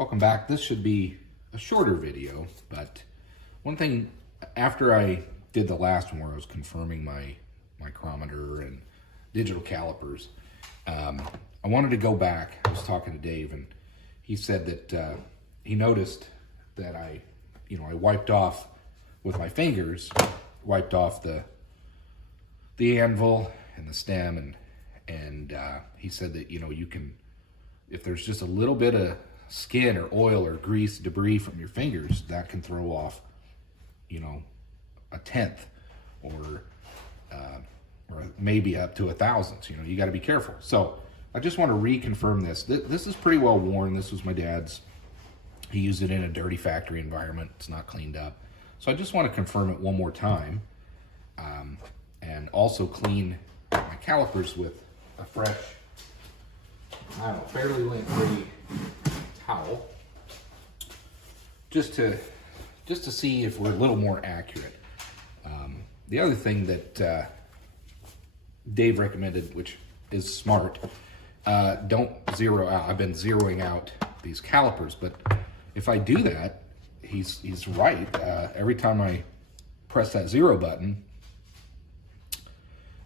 Welcome back. This should be a shorter video, but one thing, after I did the last one where I was confirming my micrometer and digital calipers, I wanted to go back. I was talking to Dave, and he said that he noticed that I wiped off with my fingers, wiped off the anvil and the stem, and he said that you can, if there's just a little bit of skin or oil or grease, debris from your fingers, that can throw off, a tenth or maybe up to a thousandth. You got to be careful. So I just want to reconfirm this. This is pretty well worn. This was my dad's. He used it in a dirty factory environment. It's not cleaned up. So I just want to confirm it one more time, and also clean my calipers with a fresh, fairly lint-free towel, just to see if we're a little more accurate. The other thing that Dave recommended, which is smart, don't zero out. I've been zeroing out these calipers, but if I do that, he's right. Every time I press that zero button,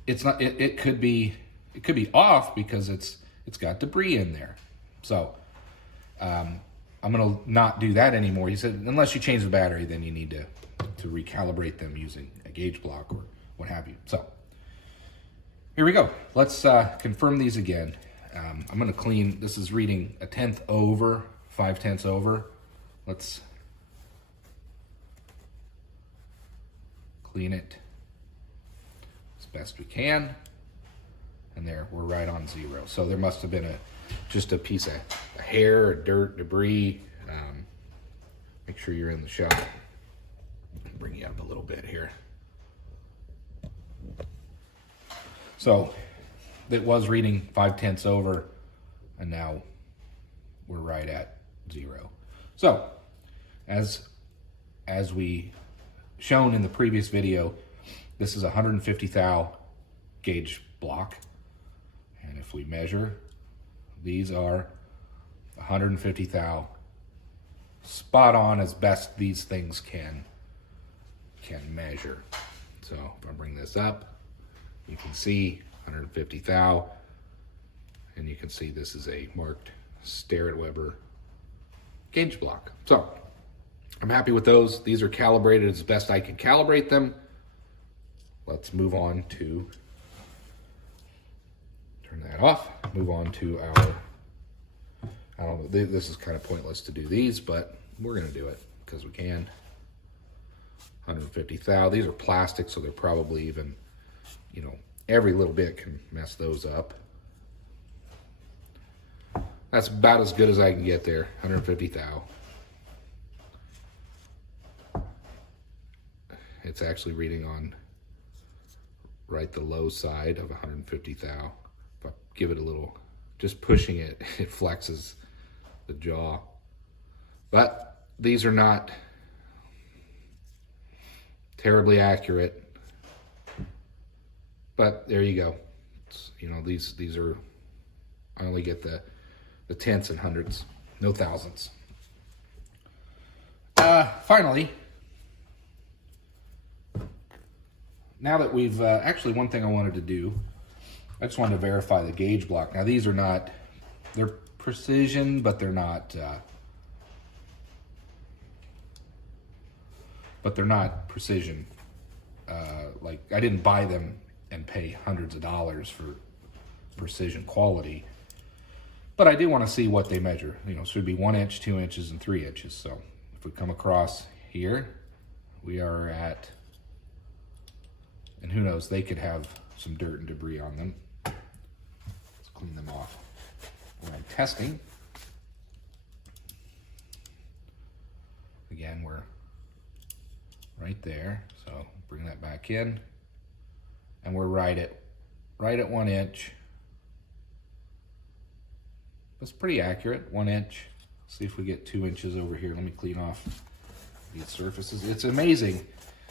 it's not. It could be off because it's got debris in there. So I'm gonna not do that anymore. He said unless you change the battery, then you need to recalibrate them using a gauge block or what have you. So here we go. Let's confirm these again. I'm gonna clean. This is reading a tenth over, 5/10 over. Let's clean it as best we can. And there, we're right on zero. So there must have been just a piece of hair, or dirt, debris. Make sure you're in the shot. Bring you up a little bit here. So it was reading 5/10 over, and now we're right at zero. So as we shown in the previous video, this is a 150 thou gauge block. And if we measure, these are 150 thou, spot on as best these things can measure. So if I bring this up, you can see 150 thou, and you can see this is a marked Starret Webber gauge block. So I'm happy with those. These are calibrated as best I can calibrate them. Let's move on to, turn that off, move on to our, I don't know, this is kind of pointless to do these, but we're gonna do it because we can. 150 thou, these are plastic, so they're probably even, every little bit can mess those up. That's about as good as I can get there, 150 thou. It's actually reading on right the low side of 150 thou. If I give it a little, just pushing it, it flexes the jaw. But these are not terribly accurate. But there you go. These are, I only get the tenths and hundreds, no thousandths. Finally, now that we've, actually one thing I wanted to do, I just wanted to verify the gauge block. Now these are not, they're precision, but they're not precision. Like I didn't buy them and pay hundreds of dollars for precision quality, but I do want to see what they measure. Should be 1 inch, 2 inches, and 3 inches. So if we come across here, we are at, and who knows, they could have some dirt and debris on them. Let's clean them off. When I'm testing, again, we're right there. So bring that back in, and we're right at 1 inch. That's pretty accurate, 1 inch. See if we get 2 inches over here. Let me clean off these surfaces. It's amazing.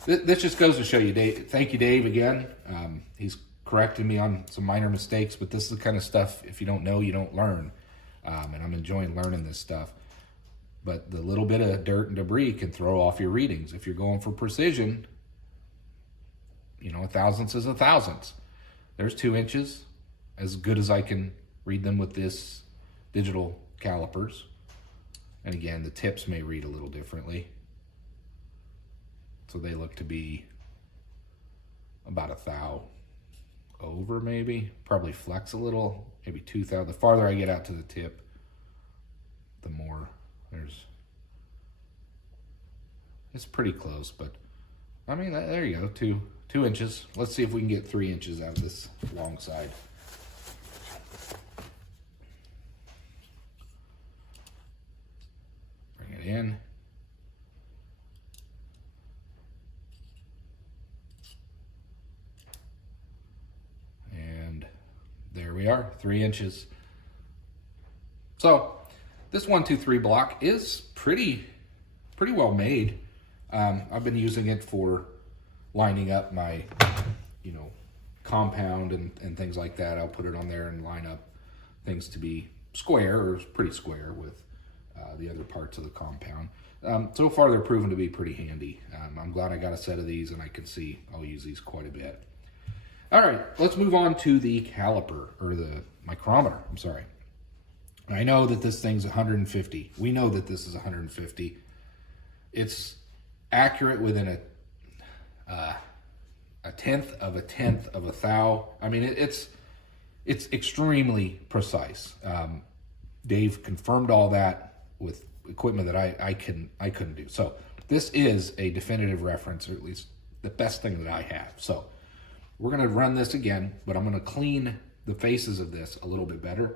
This just goes to show you, Dave. Thank you, Dave, again. He's correcting me on some minor mistakes, but this is the kind of stuff, if you don't know, you don't learn. And I'm enjoying learning this stuff. but the little bit of dirt and debris can throw off your readings. If you're going for precision, you know, a thousandths is a thousandths. There's 2 inches, as good as I can read them with this digital calipers. And again, the tips may read a little differently. So they look to be about a thou over, maybe. Probably flex a little, maybe 2 thou. The farther I get out to the tip, the more it's pretty close, but I mean, there you go, 2 inches. Let's see if we can get 3 inches out of this long side. Bring it in. And there we are, 3 inches. So this 1, 2, 3 block is pretty well made. I've been using it for lining up my, you know, compound and things like that. I'll put it on there and line up things to be square, or pretty square, with the other parts of the compound. So far they're proven to be pretty handy. I'm glad I got a set of these, and I can see I'll use these quite a bit. All right, let's move on to the caliper, or the micrometer, I'm sorry. I know that this thing's 150. We know that this is 150. It's accurate within a tenth of a thou. I mean, it's extremely precise. Dave confirmed all that with equipment that I couldn't do. So this is a definitive reference, or at least the best thing that I have. So we're gonna run this again, but I'm gonna clean the faces of this a little bit better.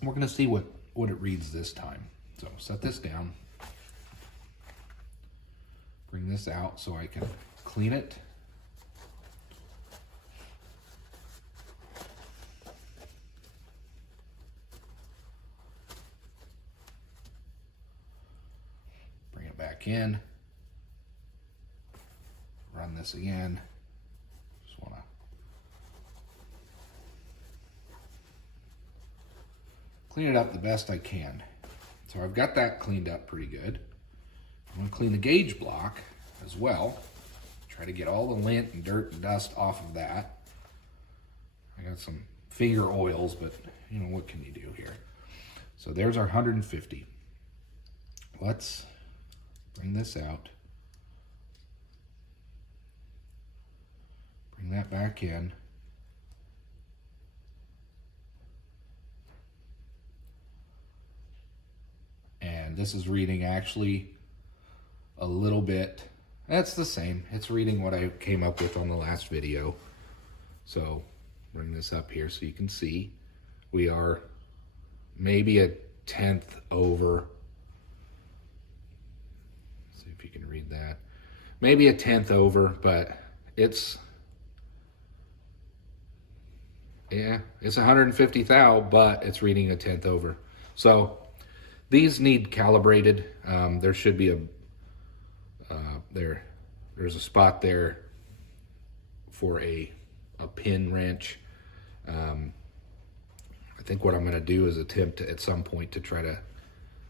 We're gonna see what it reads this time. So set this down. Bring this out so I can clean it. Bring it back in. Run this again. Just want to clean it up the best I can. So I've got that cleaned up pretty good. I'm going to clean the gauge block as well. Try to get all the lint and dirt and dust off of that. I got some finger oils, but you know, what can you do here? So there's our 150. Let's bring this out. Bring that back in. And this is reading actually a little bit, that's the same. It's reading what I came up with on the last video. So bring this up here so you can see. We are maybe a tenth over. Let's see if you can read that. Maybe a tenth over, but it's 150 thou, but it's reading a tenth over. So these need calibrated. There should be there's a spot there for a pin wrench. I think what I'm going to do is attempt at some point to try to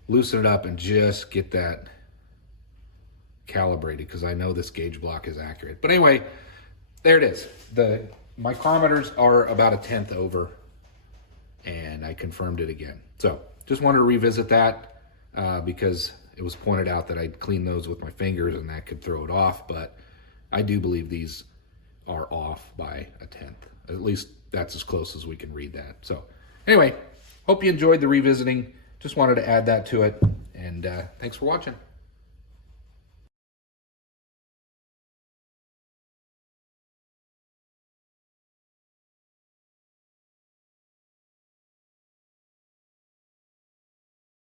loosen it up and just get that calibrated, because I know this gauge block is accurate. But anyway, there it is. The micrometers are about a tenth over, and I confirmed it again. So just wanted to revisit that because it was pointed out that I'd clean those with my fingers and that could throw it off, but I do believe these are off by a tenth. At least that's as close as we can read that. So anyway, hope you enjoyed the revisiting. Just wanted to add that to it, and thanks for watching.